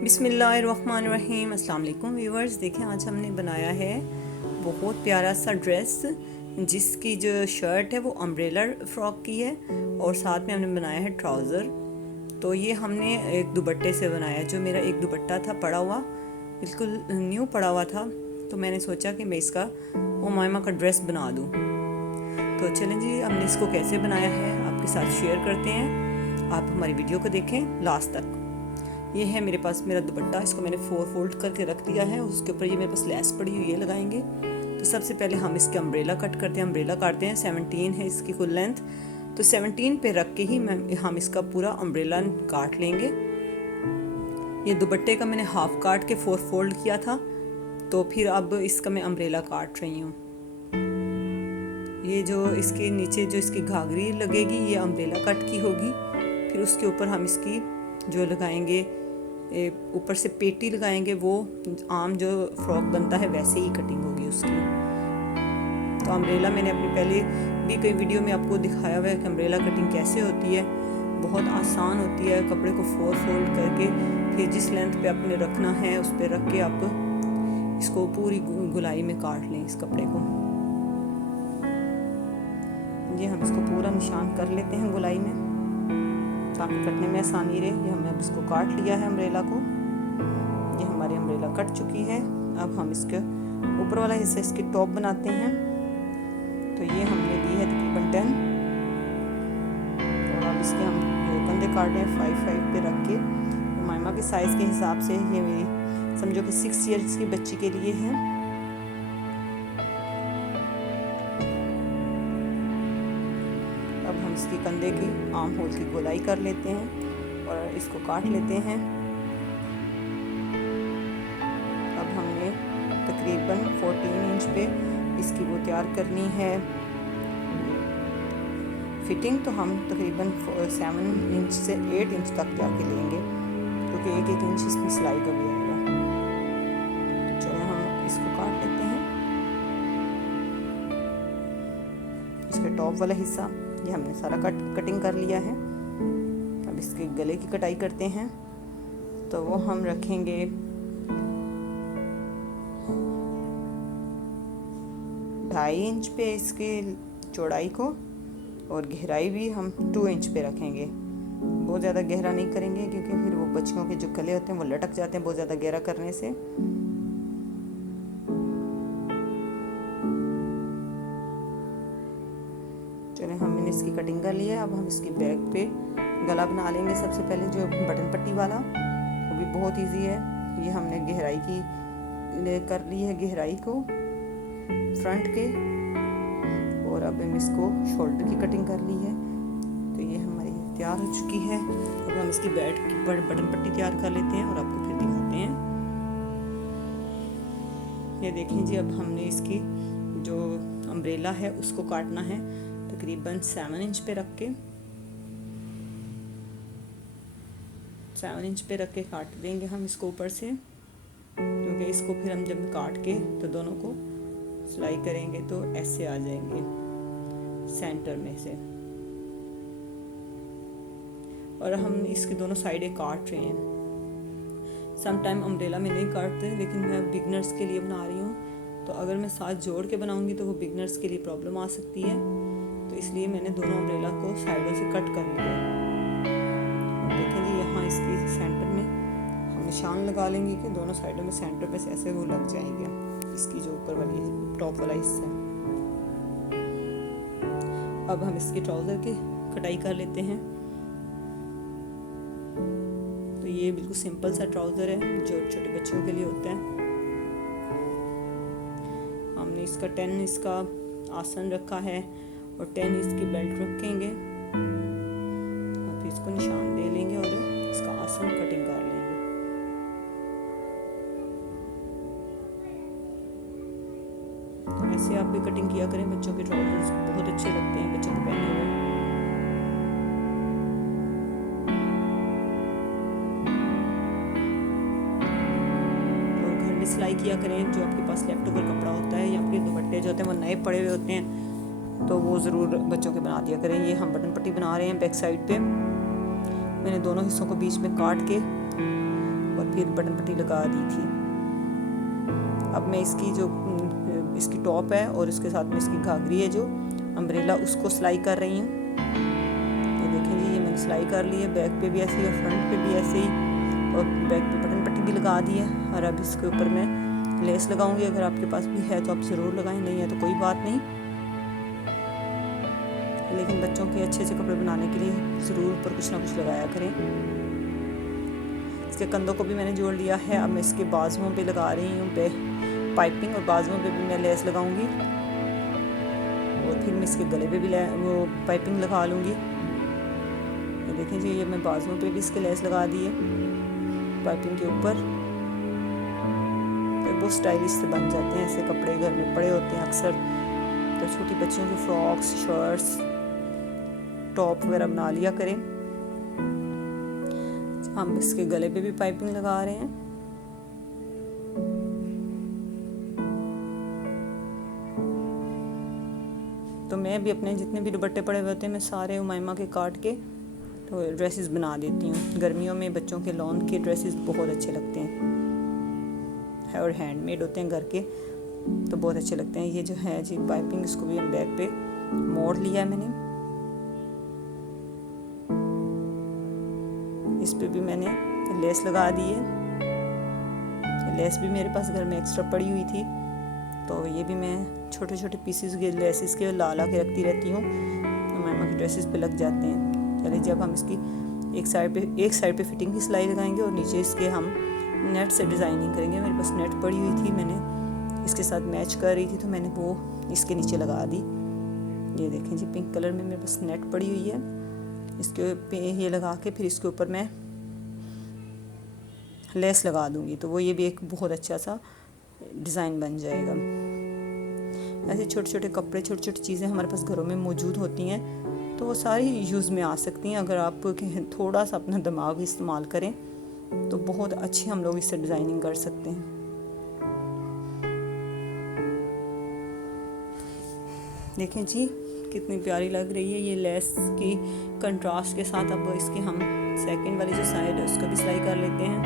बिस्मिल्लाहिर्रहमानिर्रहीम। अस्सलाम वालेकुम व्यूवर्स। देखें आज हमने बनाया है बहुत प्यारा सा ड्रेस जिसकी जो शर्ट है वो अम्ब्रेला फ्रॉक की है और साथ में हमने बनाया है ट्राउज़र। तो ये हमने एक दुपट्टे से बनाया। जो मेरा एक दुपट्टा था पड़ा हुआ, बिल्कुल न्यू पड़ा हुआ था, तो मैंने सोचा कि मैं इसका उमाइमा का ड्रेस बना दूँ। तो चलें जी, हमने इसको कैसे बनाया है आपके साथ शेयर करते हैं। आप हमारी वीडियो को देखें लास्ट तक। ये है मेरे पास मेरा दुपट्टा, इसको मैंने 4 फोल्ड करके रख दिया है। उसके ऊपर ये मेरे पास लेस पड़ी हुई है, लगाएंगे। तो सबसे पहले हम इसके अम्ब्रेला कट करते हैं। अम्ब्रेला काटते हैं, 17 है इसकी कुल लेंथ, तो 17 पे रख के ही हम इसका पूरा अम्ब्रेला काट लेंगे। ये दुपट्टे का मैंने हाफ काट के 4 फोल्ड किया था, तो फिर अब इसका मैं अम्ब्रेला काट रही हूँ। ये जो इसके नीचे जो इसकी घाघरी लगेगी ये अम्ब्रेला कट की होगी। फिर उसके ऊपर हम इसकी जो लगाएंगे, ऊपर से पेटी लगाएंगे, वो आम जो फ्रॉक बनता है वैसे ही कटिंग होगी उसकी। तो अम्ब्रेला मैंने अपनी पहले भी कई वीडियो में आपको दिखाया हुआ है कि अम्ब्रेला कटिंग कैसे होती है। बहुत आसान होती है। कपड़े को 4 फोल्ड करके फिर जिस लेंथ पे आपने रखना है उस पर रख के आप इसको पूरी गुलाई में काट लें इस कपड़े को। ये हम इसको पूरा निशान कर लेते हैं गुलाई में ताकि कटने में आसानी रहे। ये हमने अब इसको काट लिया है अम्ब्रेला को। ये हमारी अम्ब्रेला कट चुकी है। अब हम इसके ऊपर वाला हिस्सा इसकी टॉप बनाते हैं। तो ये हमने दी है तकरीबन 10। तो अब इसके हम दो कंधे काट रहे हैं 5-5 पे रख के। उमाइमा के साइज़ के हिसाब से ये मेरी समझो कि 6 ईयर्स की बच्ची के लिए है। अब हम इसकी कंधे की आर्म होल की गोलाई कर लेते हैं और इसको काट लेते हैं। अब हमने तकरीबन 14 इंच पे इसकी वो तैयार करनी है फिटिंग। तो हम तकरीबन 7 इंच से 8 इंच तक जाके लेंगे, क्योंकि 1-1 इंच इसमें सिलाई का भी आएगा। तो चलो हम इसको काट लेते हैं। इसके टॉप वाला हिस्सा ये हमने सारा कटिंग कर लिया है। अब इसके गले की कटाई करते हैं। तो वो हम रखेंगे 2.5 इंच पे इसके चौड़ाई को, और गहराई भी हम 2 इंच पे रखेंगे। बहुत ज़्यादा गहरा नहीं करेंगे क्योंकि फिर वो बच्चियों के जो गले होते हैं वो लटक जाते हैं बहुत ज़्यादा गहरा करने से। चलिए हमने इसकी कटिंग कर ली है। अब हम इसकी बैक पे गला बना लेंगे। सबसे पहले जो बटन पट्टी वाला, वो भी बहुत इजी है। ये हमने गहराई की कर ली है, गहराई को फ्रंट के, और अब हम इसको शोल्डर की कटिंग कर ली है। तो ये हमारी तैयार हो चुकी है। अब हम इसकी बैक की बटन पट्टी तैयार कर लेते हैं और आपको फिर दिखाते हैं। ये देखें जी, अब हमने इसकी जो अम्ब्रेला है उसको काटना है तकरीबन 7 इंच पे रख के। 7 इंच पे रख के काट देंगे हम इसको ऊपर से, क्योंकि इसको फिर हम जब काट के तो दोनों को सिलाई करेंगे तो ऐसे आ जाएंगे सेंटर में से। और हम इसके दोनों साइडें काट रहे हैं। समटाइम अम्ब्रेला में नहीं काटते, लेकिन मैं बिगनर्स के लिए बना रही हूँ। तो अगर मैं साथ जोड़ के बनाऊंगी तो वो बिगनर्स के लिए प्रॉब्लम आ सकती है। तो इसलिए मैंने दोनों अम्ब्रेला को साइडों से कट कर लिया। और देखें जी, यहाँ इसकी सेंटर में हम निशान लगा लेंगे कि दोनों साइडों में सेंटर पे से ऐसे वो लग जाएंगे। इसकी जो ऊपर वाली टॉप वाला हिस्सा है। अब हम इसकी ट्राउज़र की कटाई कर लेते हैं। तो ये बिल्कुल सिंपल सा ट्राउज़र है जो छोटे बच्चों के लिए होता है। हमने इसका 10 इसका आसन रखा है और 10 इसकी बेल्ट रखेंगे। अब इसको निशान दे लेंगे और इसका आसन कटिंग कर लेंगे। तो ऐसे आप भी कटिंग किया करें। बच्चों के ट्राउजर्स बहुत अच्छे लगते हैं बच्चों को पहने हुए। और घर में सिलाई किया करें। जो आपके पास लेफ्ट ओवर कपड़ा होता है या आपके दुपट्टे जो होते हैं वो नए पड़े हुए होते हैं, तो वो ज़रूर बच्चों के बना दिया करें। ये हम बटन पट्टी बना रहे हैं बैक साइड पे। मैंने दोनों हिस्सों को बीच में काट के और फिर बटन पट्टी लगा दी थी। अब मैं इसकी जो इसकी टॉप है और इसके साथ में इसकी घाघरी है जो अम्ब्रेला, उसको सिलाई कर रही हूँ। ये देखें जी, ये मैंने सिलाई कर ली है। बैक पे भी ऐसे ही और फ्रंट पे भी ऐसे ही, और बैक पे बटन पट्टी भी लगा दी है। और अब इसके ऊपर मैं लेस लगाऊंगी। अगर आपके पास भी है तो आप ज़रूर लगाएं, नहीं है तो कोई बात नहीं। लेकिन बच्चों के अच्छे अच्छे कपड़े बनाने के लिए ज़रूर ऊपर कुछ ना कुछ लगाया करें। इसके कंधों को भी मैंने जोड़ लिया है। अब मैं इसके बाजुओं पे लगा रही हूँ पाइपिंग, और बाजुओं पे भी मैं लेस लगाऊंगी। और फिर मैं इसके गले पे भी वो पाइपिंग लगा लूँगी। ये देखें जी, ये मैं बाजुओं पे भी इसके लेस लगा दी है पाइपिंग के ऊपर। तो बहुत स्टाइलिश से बन जाते हैं ऐसे कपड़े, घर में पड़े होते हैं अक्सर। तो छोटी बच्चियों के फ्रॉक्स, शर्ट्स, टॉप वगैरह बना लिया करें। हम इसके गले पे भी पाइपिंग लगा रहे हैं। तो मैं भी अपने जितने भी दुपट्टे पड़े हुए होते हैं, मैं सारे उमाइमा के काट के तो ड्रेसेस बना देती हूँ। गर्मियों में बच्चों के लॉन के ड्रेसेस बहुत अच्छे लगते हैं और हैंडमेड होते हैं घर के, तो बहुत अच्छे लगते हैं। ये जो है जी पाइपिंग, इसको भी बैक पे मोड़ लिया है मैंने। इस पे भी मैंने लेस लगा दी है। लेस भी मेरे पास घर में एक्स्ट्रा पड़ी हुई थी, तो ये भी मैं छोटे छोटे पीसेस के लेसेस के ला के रखती रहती हूँ। मामा की ड्रेसेस पे लग जाते हैं। चलिए, जब हम इसकी एक साइड पे फिटिंग की सिलाई लगाएंगे और नीचे इसके हम नेट से डिज़ाइनिंग करेंगे। मेरे पास नेट पड़ी हुई थी, मैंने इसके साथ मैच कर रही थी, तो मैंने वो इसके नीचे लगा दी। ये देखें जी, पिंक कलर में मेरे पास नेट पड़ी हुई है। इसके पे ये लगा के फिर इसके ऊपर मैं लेस लगा दूंगी, तो वो ये भी एक बहुत अच्छा सा डिज़ाइन बन जाएगा। ऐसे छोटे छोटे कपड़े, छोटी छोटी चीज़ें हमारे पास घरों में मौजूद होती हैं, तो वो सारी यूज़ में आ सकती हैं। अगर आप थोड़ा सा अपना दिमाग इस्तेमाल करें तो बहुत अच्छी हम लोग इससे डिज़ाइनिंग कर सकते हैं। देखें जी, कितनी प्यारी लग रही है ये लेस की कंट्रास्ट के साथ। अब इसके हम सेकंड वाली जो साइड है उसको भी सिलाई कर लेते हैं,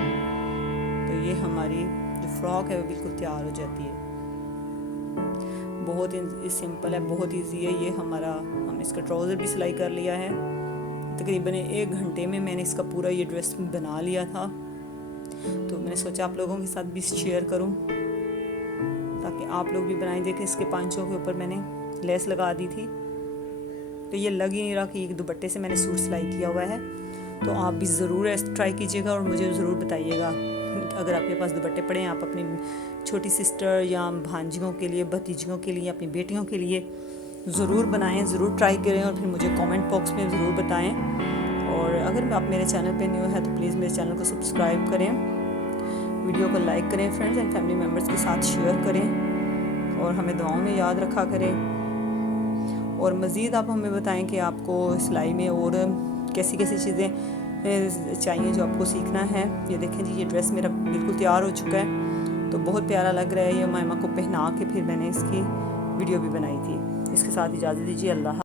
तो ये हमारी जो फ्रॉक है वो बिल्कुल तैयार हो जाती है। बहुत ही सिंपल है, बहुत ईजी है ये हमारा। हम इसका ट्राउज़र भी सिलाई कर लिया है। तकरीबन 1 घंटे में मैंने इसका पूरा ये ड्रेस बना लिया था। तो मैंने सोचा आप लोगों के साथ भी शेयर करूं ताकि आप लोग भी बनाएं। देखें, इसके पांचों के ऊपर मैंने लेस लगा दी थी, तो ये लग ही नहीं रहा कि एक दुपट्टे से मैंने सूट सिलाई किया हुआ है। तो आप भी ज़रूर ट्राई कीजिएगा और मुझे ज़रूर बताइएगा। अगर आपके पास दुपट्टे पड़े हैं, आप अपनी छोटी सिस्टर या भांजियों के लिए, भतीजियों के लिए, अपनी बेटियों के लिए ज़रूर बनाएं, ज़रूर ट्राई करें और फिर मुझे कमेंट बॉक्स में ज़रूर बताएं। और अगर आप मेरे चैनल पे न्यू है तो प्लीज़ मेरे चैनल को सब्सक्राइब करें, वीडियो को लाइक करें, फ्रेंड्स एंड फैमिली मेम्बर्स के साथ शेयर करें और हमें दुआओं में याद रखा करें। और मज़ीद आप हमें बताएं कि आपको सिलाई में और कैसी कैसी चीज़ें चाहिए जो आपको सीखना है। ये देखें जी, ये ड्रेस मेरा बिल्कुल तैयार हो चुका है, तो बहुत प्यारा लग रहा है। ये मामा को पहना के फिर मैंने इसकी वीडियो भी बनाई थी। इसके साथ इजाज़त दीजिए, अल्लाह।